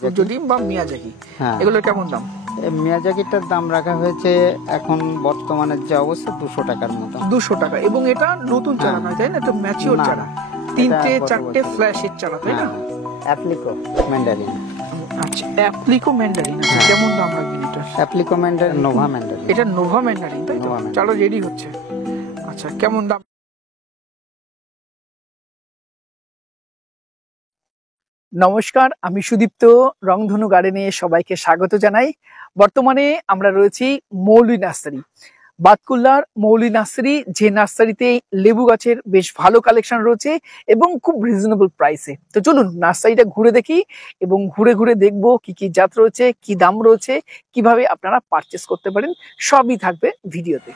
ফুলজডিম বা মিয়াজাকি, এগুলোর কেমন দাম? মিয়াজাকিটার দাম রাখা হয়েছে এখন বর্তমানে যে অবস্থা 200 টাকার মতো। 200 টাকা। এবং এটা নতুন চারা নয় তাই না, এটা ম্যাচিওর চারা, 3টে 4টে ফ্ল্যাশের চারা তাই না? অ্যাপ্লিকো ম্যান্ডারিন। আচ্ছা, অ্যাপ্লিকো ম্যান্ডারিন। কেমন দাম রাখবেন এটা? অ্যাপ্লিকো ম্যান্ডারিন, নোভা ম্যান্ডারিন। এটা নোভা ম্যান্ডারিন তাই তো? চারা রেডি হচ্ছে। আচ্ছা, কেমন দাম? নমস্কার, আমি সুদীপ্ত, রংধনু গার্ডেনে সবাইকে স্বাগত জানাই। বর্তমানে আমরা রয়েছি মৌলি নার্সারি, বাতকুল্লার মৌলি নার্সারি, যে নার্সারিতে লেবু গাছের বেশ ভালো কালেকশন রয়েছে এবং খুব রিজনেবল প্রাইসে। তো চলুন নার্সারিটা ঘুরে দেখি এবং ঘুরে ঘুরে দেখবো কি কি জাত রয়েছে, কি দাম রয়েছে, কিভাবে আপনারা পারচেস করতে পারেন, সবই থাকবে ভিডিওতে।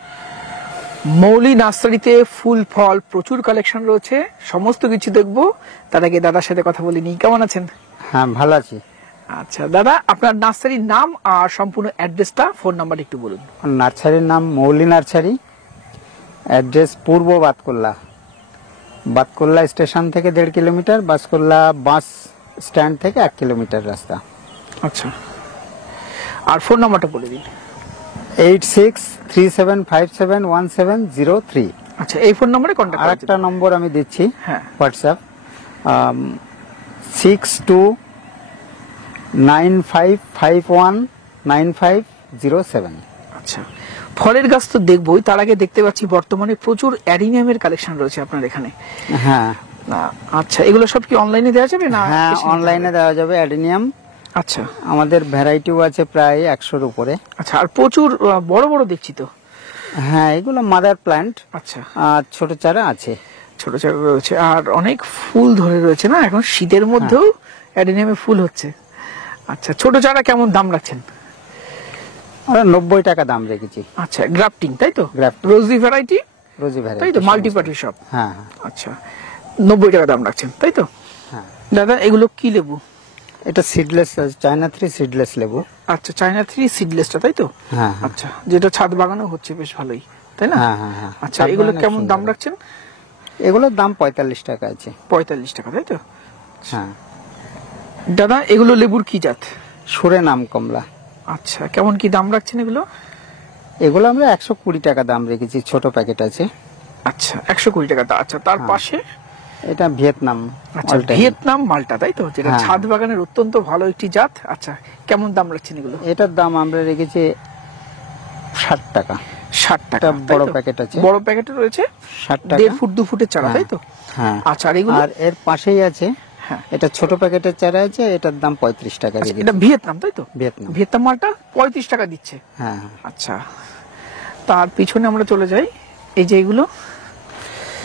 মৌলি নার্সারিতে ফুল ফল প্রচুর কালেকশন রয়েছে, সমস্ত কিছু দেখবো। তার আগে দাদার সাথে কথা বলে নিই। কেমন আছেন? হ্যাঁ, ভালো আছি। আচ্ছা দাদা, আপনার নার্সারির নাম আর সম্পূর্ণ অ্যাড্রেসটা, ফোন নাম্বার একটু বলুন। নার্সারির নাম মৌলি নার্সারি, অ্যাড্রেস পূর্ব বাতকুল্লা, বাতকুল্লা স্টেশন থেকে 1.5 কিলোমিটার, বাতকুল্লা বাস স্ট্যান্ড থেকে 1 কিলোমিটার রাস্তা। আচ্ছা, আর ফোন নাম্বারটা বলে দিন। 8637571703। আচ্ছা, এই ফোন নম্বরে কন্ট্যাক্ট। আরেকটা নম্বর আমি দিচ্ছি, হ্যাঁ, হোয়াটসঅ্যাপ 6295519507। আচ্ছা, ফলের গাছ তো দেখবোই, তার আগে দেখতে পাচ্ছি বর্তমানে প্রচুর অ্যাডিনিয়ামের কালেকশন রয়েছে আপনার এখানে। হ্যাঁ, আচ্ছা, এগুলো সব কি অনলাইনে দেওয়া যাবে না? হ্যাঁ, অনলাইনে দেওয়া যাবে অ্যাডিনিয়াম। আচ্ছা, আমাদের ভ্যারাইটিও আছে প্রায় 100-র উপরে। আচ্ছা, আর প্রচুর বড় বড় দেখছি তো। হ্যাঁ, এগুলো মাদার প্ল্যান্ট। আচ্ছা, আর ছোট চারা আছে, ছোট চারা রয়েছে, আর অনেক ফুল ধরে রয়েছে না এখন শীতের মধ্যেও অ্যাডিনিয়ামে ফুল হচ্ছে। আচ্ছা, ছোট চারা কেমন দাম রাখছেন? 90 টাকা দাম রেখেছি। আচ্ছা, গ্রাফটিং তাই তো? গ্রাফটিং, রোজি ভ্যারাইটি, রোজি ভ্যারাইটি তাই তো, মাল্টিপার্টি সব। হ্যাঁ, আচ্ছা, 90 টাকা দাম রাখছেন তাই তো? হ্যাঁ। দাদা, এগুলো কি লেবু? এটা সিডলেস, চায়না 3 সিডলেস লেবু। আচ্ছা, চায়না 3 সিডলেসটা তাই তো? হ্যাঁ। আচ্ছা, যেটা ছাদ বাগানো হচ্ছে বেশ ভালোই তাই না? হ্যাঁ, হ্যাঁ, হ্যাঁ। আচ্ছা, এগুলো কেমন দাম রাখছেন? এগুলোর দাম 45 টাকা আছে। 45 টাকা তাই তো? হ্যাঁ। দাদা, এগুলো লেবুর কি জাত? সুরেনাম কমলা। আচ্ছা, কেমন কি দাম রাখছেন এগুলো? এগুলো আমরা 120 টাকা দাম রেখেছি, ছোট প্যাকেট আছে। আচ্ছা, 120 টাকা। আচ্ছা, তার পাশে এটা ভিয়েতনাম। আচ্ছা, ভিয়েতনাম মালটা তাই তো, যেটা ছাদ বাগানের অত্যন্ত ভালো একটি জাত। আচ্ছা, কেমন দাম রাখছেন এগুলো? এটার দাম আমরা রেখেছি 60 টাকা। 60 টাকা। বড় প্যাকেট আছে, বড় প্যাকেটে রয়েছে 60 টাকা, 1.5 ফুট 2 ফুটের চারা তাই তো? হ্যাঁ। আচ্ছা, আর এগুলো? আর এর পাশেই আছে, হ্যাঁ, এটা ছোট প্যাকেটের চারা আছে, এটার দাম 35 টাকা রেখেছি। এটা ভিয়েতনাম তাই তো? ভিয়েতনাম। ভিয়েতনাম মালটা 35 টাকা দিচ্ছে। হ্যাঁ। আচ্ছা, তার পিছনে আমরা চলে যাই। এই যে এগুলো,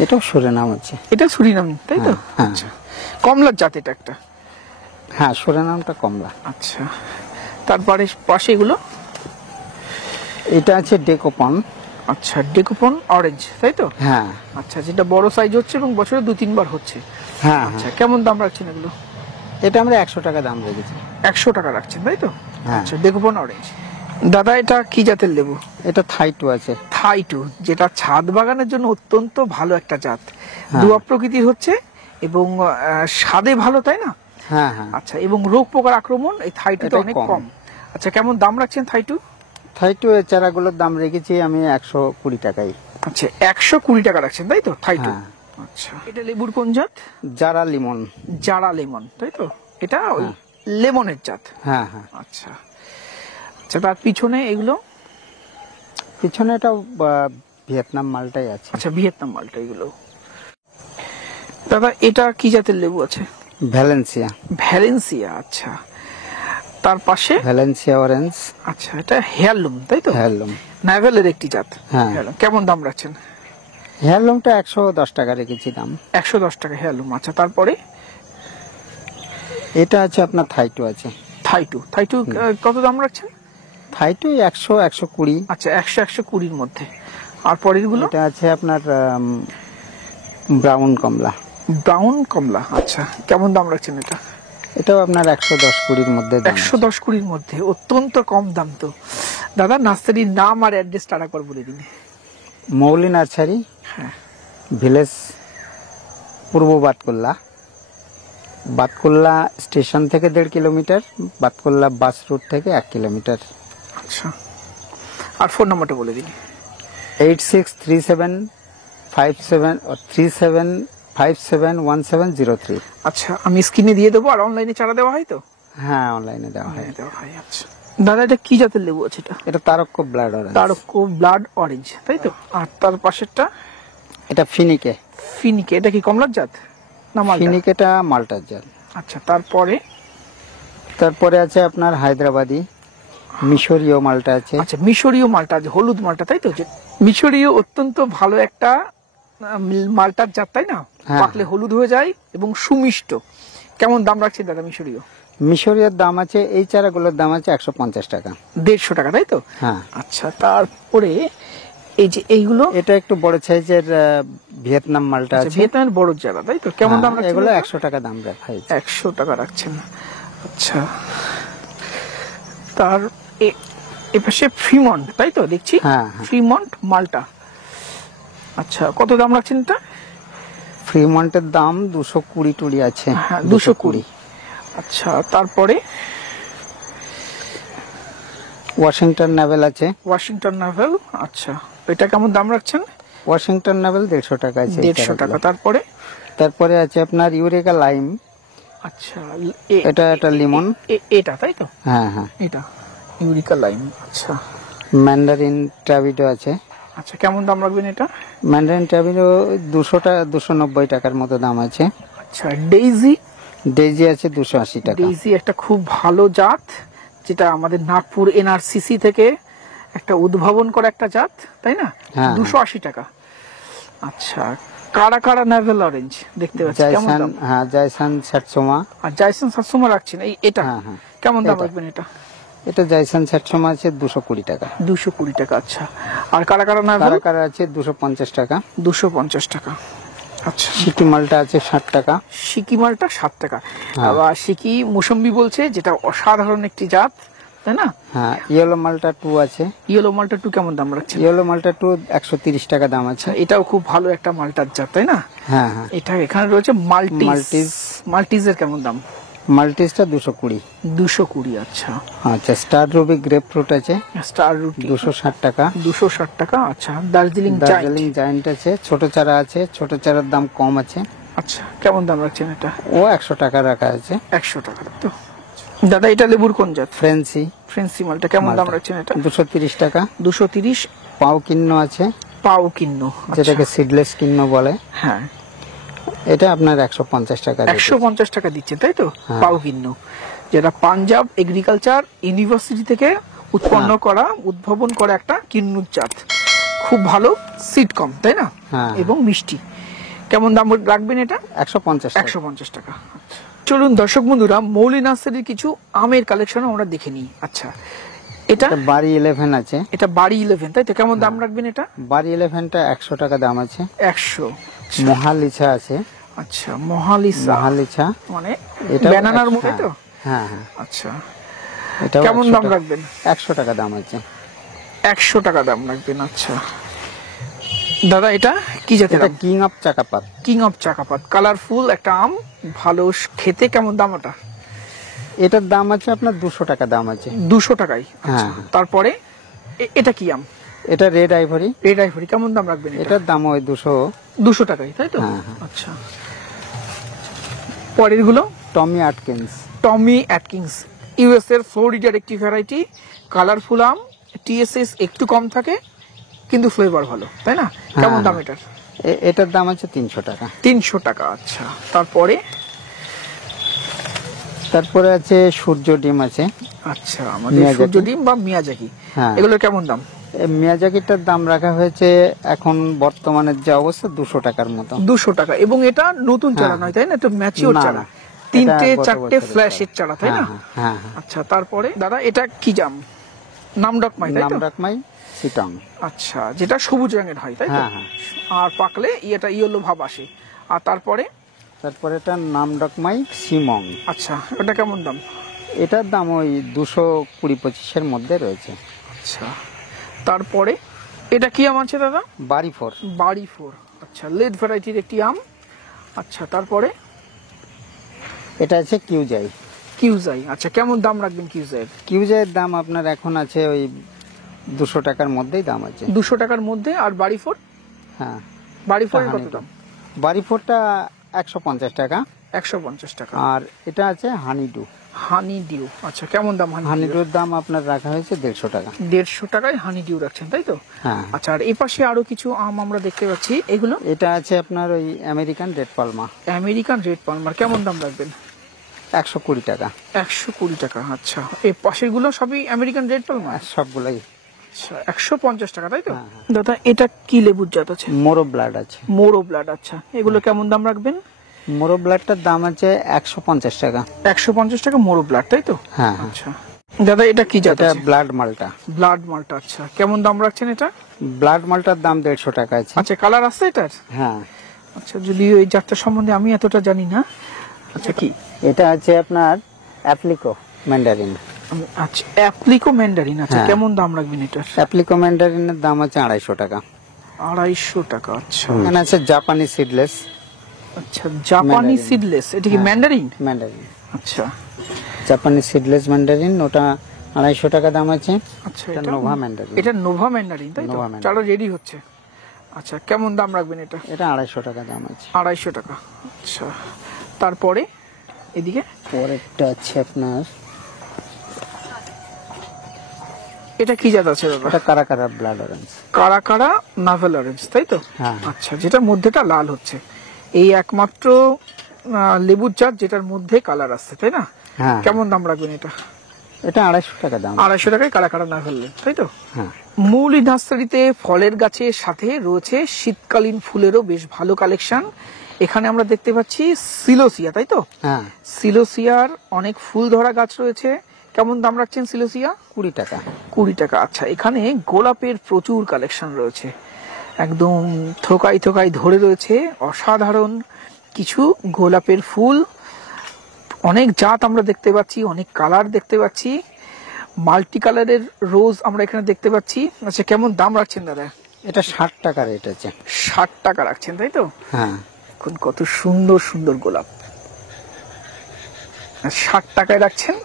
এটাও সুরেনাম আছে। এটা সুরিনাম তাই তো? আচ্ছা, কমলার জাত এটা একটা। হ্যাঁ, সুরেনামটা কমলা। আচ্ছা, তারপরে পাশে এগুলো, এটা আছে ডেকোপন। আচ্ছা, ডেকোপন অরেঞ্জ তাই তো? হ্যাঁ। আচ্ছা, যেটা বড় সাইজ হচ্ছে এবং বছরে 2-3 বার হচ্ছে। হ্যাঁ। আচ্ছা, কেমন দাম রাখছেন এগুলো? এটা আমরা 100 টাকা দাম রেখেছি। 100 টাকা রাখছেন তাই তো? হ্যাঁ। আচ্ছা, ডেকোপন অরেঞ্জ। দাদা, এটা কি জাতের লেবু? এটা থাই2 আছে। থাই2, যেটা ছাদ বাগানের জন্য অত্যন্ত ভালো একটা জাত। দুয়া প্রকৃতির হচ্ছে এবং স্বাদে ভালো তাই না? হ্যাঁ, হ্যাঁ। আচ্ছা, এবং রোগ পোকার আক্রমণ এই থাই2তে অনেক কম। আচ্ছা, কেমন দাম রাখছেন থাই2? থাই2 এর চারাগুলোর দাম রেখেছি আমি 120 টাকাই। আচ্ছা, 120 টাকা রাখছেন তাই তো থাই2? আচ্ছা, এটা লেবুর কোন জাত? জারা লিমন। জারা লেমন তাই তো? এটা ওই লেমনের জাত। হ্যাঁ, হ্যাঁ। আচ্ছা, আচ্ছা, তার পিছনে এগুলো? পিছনে এটা ভিয়েতনাম মালটাই আছে। আচ্ছা, ভিয়েতনাম মালটা এগুলো। দাদা, এটা কি জাতের লেবু আছে? ভ্যালেন্সিয়া। ভ্যালেন্সিয়া। আচ্ছা, তার পাশে ভ্যালেন্সিয়া অরেঞ্জ। আচ্ছা, এটা হেয়ারলুম তাই তো? হেয়ারলুম, নাভেলের একটি জাত। হ্যাঁ। কেমন দাম রাখছেন? হেয়ারলুমটা 110 টাকা রেখেছি দাম। 110 টাকা হেয়ারলুম। আচ্ছা, তারপরে এটা আছে আপনার থাই2 আছে। থাই2 কত দাম রাখছেন? থাই2 100-120। আচ্ছা, 100-120 মধ্যে। আর পরের গুলো? এটা আছে আপনার ব্রাউন কমলা। ব্রাউন কমলা। আচ্ছা, কেমন দাম রাখছেন এটা? এটাও আপনার 110-20 মধ্যে। 110-20 মধ্যে, অত্যন্ত কম দাম তো। দাদা, নার্সারির নাম আর অ্যাড্রেসটা আরেকবার বলে দিন। মৌলি নার্সারি, হ্যাঁ, ভিলেজ পূর্ব বাতকুল্লা, বাতকুল্লা স্টেশন থেকে 1.5 কিলোমিটার, বাতকুল্লা বাস রুট থেকে 1 কিলোমিটার। আচ্ছা, আর ফোন নাম্বারটা বলে দিন। 8637571703। আচ্ছা, আমি স্ক্রিনে দিয়ে দেবো। আর অনলাইনে চারা দেওয়া হয় তো? হ্যাঁ, অনলাইনে দেওয়া হয়। আচ্ছা দাদা, এটা কি জাতের লেবু আছে? এটা তারক্য ব্লাড অরেঞ্জ। তারক্য ব্লাড অরেঞ্জ, তাই তো? আর তার পাশেরটা? এটা ফিনিকে। ফিনিকে, এটা কি কমলার জাত না মালটা? ফিনিকেটা মালটার জাত। আচ্ছা, তারপরে আছে আপনার হায়দ্রাবাদি মিশরীয় মালটা আছে। আচ্ছা, মিশরীয় মালটা আছে, হলুদ মালটা, তাই তো? মিশরীয় অত্যন্ত ভালো একটা মালটার জাত, তাই না? পাকলে হলুদ হয়ে যায় এবং সুমিষ্ট। কেমন দাম রাখছেন দাদা মিশরীয়? মিশরীয়র দাম আছে, এই চারাগুলোর দাম আছে 150 টাকা। 150 টাকা, তাই তো? হ্যাঁ। আচ্ছা, তারপরে এই যে এইগুলো, এটা একটু বড় সাইজের ভিয়েতনাম মালটা আছে। ভিয়েতনামের বড় চারা, তাই তো? কেমন দাম রাখছেন? এগুলো 100 টাকা দাম রাখা হয়েছে। 100 টাকা রাখছেন। আচ্ছা, তার এপাশে ফ্রিমন্ট, তাই তো দেখছি? হ্যাঁ, ফ্রিমন্ট মালটা। আচ্ছা, কত দাম রাখছেন এটা? ফ্রিমন্টের দাম 220 টুড়ি আছে। হ্যাঁ, 220। আচ্ছা, তারপরে ওয়াশিংটন নেভেল আছে। ওয়াশিংটন নেভেল, আচ্ছা, এটা কেমন দাম রাখছেন? ওয়াশিংটন নেভেল 150 টাকা আছে। 150 টাকা। তারপরে আছে আপনার ইউরেকা লাইম। আচ্ছা, এটা লিমন, এটা, তাই তো? হ্যাঁ হ্যাঁ, এটা ইউরেকা লাইম। আচ্ছা, ম্যান্ডারিন ট্রাভিডো আছে। আচ্ছা, কেমন দাম রাখবেন এটা? ম্যান্ডারিন ট্রাভিডো 290 টাকার মতো দাম আছে। আচ্ছা, ডেইজি? ডেইজি আছে 280 টাকা। ডেইজি একটা খুব ভালো জাত, যেটা আমাদের নাগপুর এনআরসিসি থেকে একটা উদ্ভাবন করা একটা জাত, তাই না? 280 টাকা। আচ্ছা, কারা কারা নেভেল অরেঞ্জ দেখতে পাচ্ছি, কেমন দাম? হ্যাঁ, জাইসান সাতসোমা। আর জাইসন সাতসোমা রাখছেন, এটা কেমন দাম রাখবেন এটা? এটা জাইসান সাতসোমা আছে 220 টাকা। 220 টাকা। আচ্ছা, আর কারা কারা নেভেল? কারা আছে 250 টাকা। 250 টাকা। আচ্ছা, সিকি মালটা আছে 60 টাকা। সিকি মালটা 60 টাকা। আবার সিকি মৌসুম্বি বলছে, যেটা অসাধারণ একটি জাত, তাই না? হ্যাঁ, ইয়েলো মালটা 2 আছে। ইয়েলো মালটা 2 কেমন দাম রাখছেন? ইয়েলো মালটা 2 130 টাকা দাম আছে। এটাও খুব ভালো একটা মালটার জাত, তাই না? হ্যাঁ হ্যাঁ। এটা এখানে রয়েছে মাল্টিজের কেমন দাম? মাল্টিজটা 220। 220। আচ্ছা আচ্ছা, স্টার রুবি গ্রেপ ফ্রুট আছে। স্টার রুবি 260 টাকা। 260 টাকা। আচ্ছা, দার্জিলিং জায়ান্ট আছে, ছোট চারা আছে, ছোট চারার দাম কম আছে। আচ্ছা, কেমন দাম রাখছেন এটা? ও 100 টাকা রাখা আছে। 100 টাকা তো। দাদা, এটা লেবুর কোন জাত? ফ্রেন্সি মালটা কেমন দাম রাখছেন এটা? 230 টাকা। 230। পাও কিন্ন আছে। পাও কিন্ন, যেটাকে সিডলেস কিন্ন বলে। হ্যাঁ, এটা আপনার 150 টাকা। 150 টাকা দিচ্ছেন, তাই তো? পাও কিন্ন, যেটা পাঞ্জাব এগ্রিকালচার ইউনিভার্সিটি থেকে উদ্ভাবন করা একটা কিন্নুর জাত। খুব ভালো, সিড কম, তাই না? এবং মিষ্টি। কেমন দাম রাখবেন এটা? 150 টাকা। চলুন দর্শক বন্ধুরা, মৌলি নার্সারির কিছু আমের কালেকশন আমরা দেখে নিই। আচ্ছা, এটা বাড়ি 11 আছে। এটা বাড়ি 11, তাই তো? কেমন দাম রাখবেন এটা? বাড়ি 11টা 100 টাকা দাম আছে। 100। মহালিছা আছে। আচ্ছা, মহালিছা মানে এটা ব্যানানার মতো, তো? হ্যাঁ হ্যাঁ। আচ্ছা, এটা কেমন দাম রাখবেন? 100 টাকা দাম আছে। 100 টাকা দাম রাখবেন। আচ্ছা দাদা, এটা কি জাতের? এটা কিং অফ চাকাপাত। কালারফুল একটা আম, ভালো খেতে। কেমন দাম ওটা? এটার দাম আছে আপনার 200 টাকা দাম আছে। 200 টাকাই। আচ্ছা, তারপরে এটা কি আম? এটা রেড আইভরি। কেমন দাম রাখবেন? এটার দাম ওই 200 টাকাই, তাই তো? আচ্ছা, পরের গুলো? টমি অ্যাটকিন্স ইউএস এর ফ্লোরিডার একটি ভ্যারাইটি, কালারফুল আম, টিএসএস একটু কম থাকে কিন্তু ফ্লেভার ভালো, তাই না? কেমন দাম এটার? এটার দাম আছে 300 টাকা। 300 টাকা। আচ্ছা, তারপরে আছে সূর্য ডিম আছে। আচ্ছা, আমাদের সূর্য ডিম বা মিয়াজাকি, এগুলো কেমন দাম? মিয়াজাকিটার দাম রাখা হয়েছে এখন বর্তমানের যে অবস্থা 200 টাকার মতো। 200 টাকা। এবং এটা নতুন চারা নয়, তাই না? এটা ম্যাচিওর চারা, 3-4টে ফ্ল্যাশের চারা, তাই না? আচ্ছা, তারপরে দাদা, এটা কি জাম? নামডকমাই, তাই তো? নামডকমাই সিটং। আচ্ছা, যেটা সবুজ রঙের হয়, তাই তো? আর পাকলে এটা ইয়েলো ভাব আসে। আর তারপরে এটা নামডকমাই সিমং। আচ্ছা, এটা কেমন দাম? এটার দাম ওই 220-25 মধ্যে রয়েছে। আচ্ছা, তারপরে এটা কি আম আছে দাদা? বাড়ি ফোর। আচ্ছা, লেট ভ্যারাইটির একটি আম। আচ্ছা, তারপরে এটা আছে কিউজাই। কিউজাই, আচ্ছা কেমন দাম রাখবেন কিউজাই? কিউজাইয়ের দাম আপনার এখন আছে ওই 200 টাকার মধ্যেই দাম আছে। 200 টাকার মধ্যে। আর বাড়ি ফোর? হ্যাঁ, বাড়ি ফোরের কত দাম? বাড়ি ফোরটা 150 টাকা। 150 টাকা। আর এটা আছে হানিডু। হানি ডিউ, আচ্ছা কেমন দাম হানি ডিউ? হানিডুর দাম আপনার রাখা হয়েছে 150 টাকা। 150 টাকায় হানি ডিউ রাখছেন, তাই তো? হ্যাঁ। আচ্ছা, আর এই পাশে আরো কিছু আম আমরা দেখতে পাচ্ছি, এগুলো? এটা আছে আপনার ওই আমেরিকান রেড পালমা। আমেরিকান রেড পালমার কেমন দাম রাখবেন? 120 টাকা। 120 টাকা, আচ্ছা। এই পাশের গুলো সবই আমেরিকান রেড পালমার? সবগুলাই। আচ্ছা, 150 টাকা, তাই তো? হ্যাঁ, হ্যাঁ। দাদা এটা কি লেবুর জাত আছে? মোরো ব্লাড আছে। মোরো ব্লাড, আচ্ছা। এগুলো কেমন দাম রাখবেন? মোরো ব্লাডটার দাম আছে 150 টাকা। 150 টাকা মোরো ব্লাড, তাই তো? হ্যাঁ। আচ্ছা দাদা এটা কি জাত এটা আছে? ব্লাড মালটা। ব্লাড মালটা, আচ্ছা। কেমন দাম রাখছেন এটা? ব্লাড মালটার দাম 150 টাকা আছে। আচ্ছা, কালার আছে এটার? হ্যাঁ। আচ্ছা, যদিও এই জাতটা সম্বন্ধে আমি এতটা জানি না। আচ্ছা, কি এটা আছে আপনার অ্যাপ্লিকো ম্যান্ডারিন। আচ্ছা, অ্যাপ্লিকো ম্যান্ডারিন, আচ্ছা। হ্যাঁ। কেমন দাম রাখবেন এটার? অ্যাপ্লিকো ম্যান্ডারিনের দাম আছে 250 টাকা। 250 টাকা, আচ্ছা। এখানে আছে জাপানি সিডলেস। আচ্ছা, জাপানি ম্যান্ডারিন। সিডলেস, এটা কি হ্যাঁ। ম্যান্ডারিন? ম্যান্ডারিন, আচ্ছা জাপানি সিডলেস ম্যান্ডারিন, ওটা 250 টাকা দাম আছে। আচ্ছা, এটা এটা নোভা ম্যান্ডারিন। এটা নোভা ম্যান্ডারিন, তাই তো? Nova Mandarin. চারা রেডি হচ্ছে। আচ্ছা, কেমন দাম রাখবেন এটা? এটা 250 টাকা দাম আছে। 250 টাকা, আচ্ছা। তারপরে এদিকে পরেরটা আছে আপনার, এটা কি জাত আছে দাদা? এটা কারা কারা ব্লাড অরেঞ্জ। কারা কারা নাভেল অরেঞ্জ, তাই তো? হ্যাঁ। আচ্ছা, যেটার মধ্যেটা লাল হচ্ছে, এই একমাত্র লেবুর জাত যেটার মধ্যে কালার আসছে, তাই না? হ্যাঁ। কেমন দাম রাখবেন এটা? এটা 250 টাকা দাম। 250 টাকায় কারা কারা নাভেল, তাই তো? হ্যাঁ। মৌলি নার্সারিতে ফলের গাছের সাথে রয়েছে শীতকালীন ফুলেরও বেশ ভালো কালেকশন। এখানে আমরা দেখতে পাচ্ছি সিলোসিয়া, তাই তো? হ্যাঁ। সিলোসিয়ার অনেক ফুল ধরা গাছ রয়েছে। কেমন দাম রাখছেন সিলোসিয়া? 20 টাকা। 20 টাকা, আচ্ছা। এখানে গোলাপের প্রচুর কালেকশন রয়েছে, একদম থোকাই থোকাই ধরে রয়েছে অসাধারণ কিছু গোলাপের ফুল। অনেক জাত আমরা দেখতে পাচ্ছি, অনেক কালার দেখতে পাচ্ছি, মাল্টি কালারের রোজ আমরা এখানে দেখতে পাচ্ছি। আচ্ছা, কেমন দাম রাখছেন দাদা? এটা 60 টাকা রেট আছে। 60 টাকা রাখছেন, তাই তো? হ্যাঁ। এখন কত সুন্দর সুন্দর গোলাপ, 60 টাকায় রাখছেন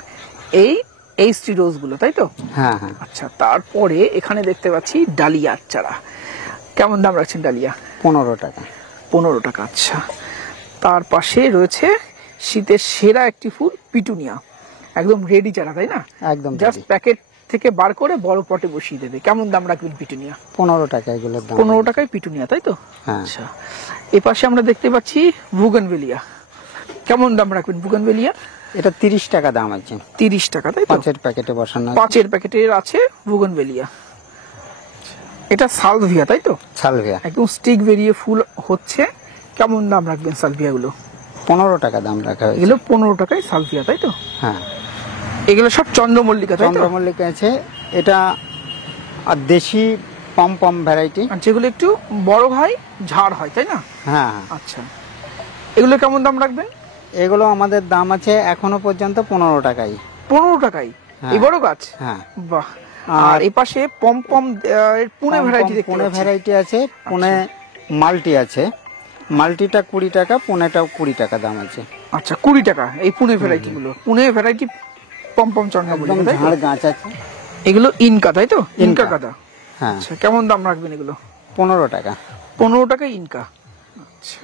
এই এইচটি রোজ গুলো, তাই তো? হ্যাঁ, হ্যাঁ। আচ্ছা, তারপরে এখানে দেখতে পাচ্ছি ডালিয়ার চারা। কেমন দাম রাখছেন ডালিয়া? 15 টাকা। 15 টাকা, আচ্ছা। তার পাশে রয়েছে শীতের সেরা একটি ফুল পিটুনিয়া, একদম রেডি চারা, তাই না? একদম জাস্ট ready। প্যাকেট থেকে বার করে বড় পটে বসিয়ে দেবে। কেমন দাম রাখবেন পিটুনিয়া? 15 টাকা এগুলোর দাম। 15 টাকায় পিটুনিয়া, তাই তো? হ্যাঁ। আচ্ছা, এই পাশে আমরা দেখতে পাচ্ছি বুগনভেলিয়া। কেমন দাম রাখবেন বুগনভেলিয়া? এটা 30 টাকা দাম আছে। 30 টাকা, তাই তো? 5 প্যাকেটে বসানো আছে। 5 প্যাকেটের আছে বুগনভেলিয়া। এটা সালভিয়া, তাই তো? সালভিয়া। একদম স্টিক বেরিয়ে ফুল হচ্ছে। কেমন দাম রাখবেন সালভিয়া গুলো? 15 টাকা দাম রাখা হয়েছে। এগুলো 15 টাকায় সালভিয়া, তাই তো? হ্যাঁ। এগুলো সব চন্দ্রমল্লিকা, তাই তো? চন্দ্রমল্লিকা আছে। এটা আর দেশি পম পম ভ্যারাইটি। আর যেগুলো একটু বড় হয়, ঝাড় হয়, তাই না? হ্যাঁ, হ্যাঁ। আচ্ছা, এগুলো কেমন দাম রাখবেন? এগুলো আমাদের দাম আছে এখনো পর্যন্ত 15 টাকাই। 15 টাকায় এই বড় গাছ? হ্যাঁ। বাহ। আর এই পাশে পম পম পুনে ভ্যারাইটি দেখতে পুনে পাচ্ছি। ভ্যারাইটি আছে, পুনে মাল্টি আছে। মাল্টিটা 20 টাকা, পুনেটাও 20 টাকা দাম আছে। আচ্ছা, 20 টাকা এই পুনে ভ্যারাইটি গুলো। পুনে ভ্যারাইটি পম পম একদম চন্দ্রমল্লিকা, তাই তো? ঝাড় গাছ আছে। এগুলো ইনকা, তাই তো? Inca Inca. কাদা। হ্যাঁ। আচ্ছা, কেমন দাম রাখবেন এগুলো? 15 টাকা। 15 টাকা ইনকা, আচ্ছা।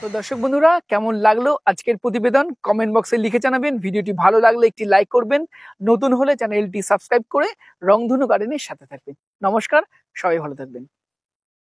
তো দর্শক বন্ধুরা, কেমন লাগলো আজকের প্রতিবেদন কমেন্ট বক্সে লিখে জানাবেন। ভিডিওটি ভালো লাগলে একটি লাইক করবেন, নতুন হলে চ্যানেলটি সাবস্ক্রাইব করে রংধনু গার্ডেনের সাথে থাকবেন। নমস্কার, সবাই ভালো থাকবেন।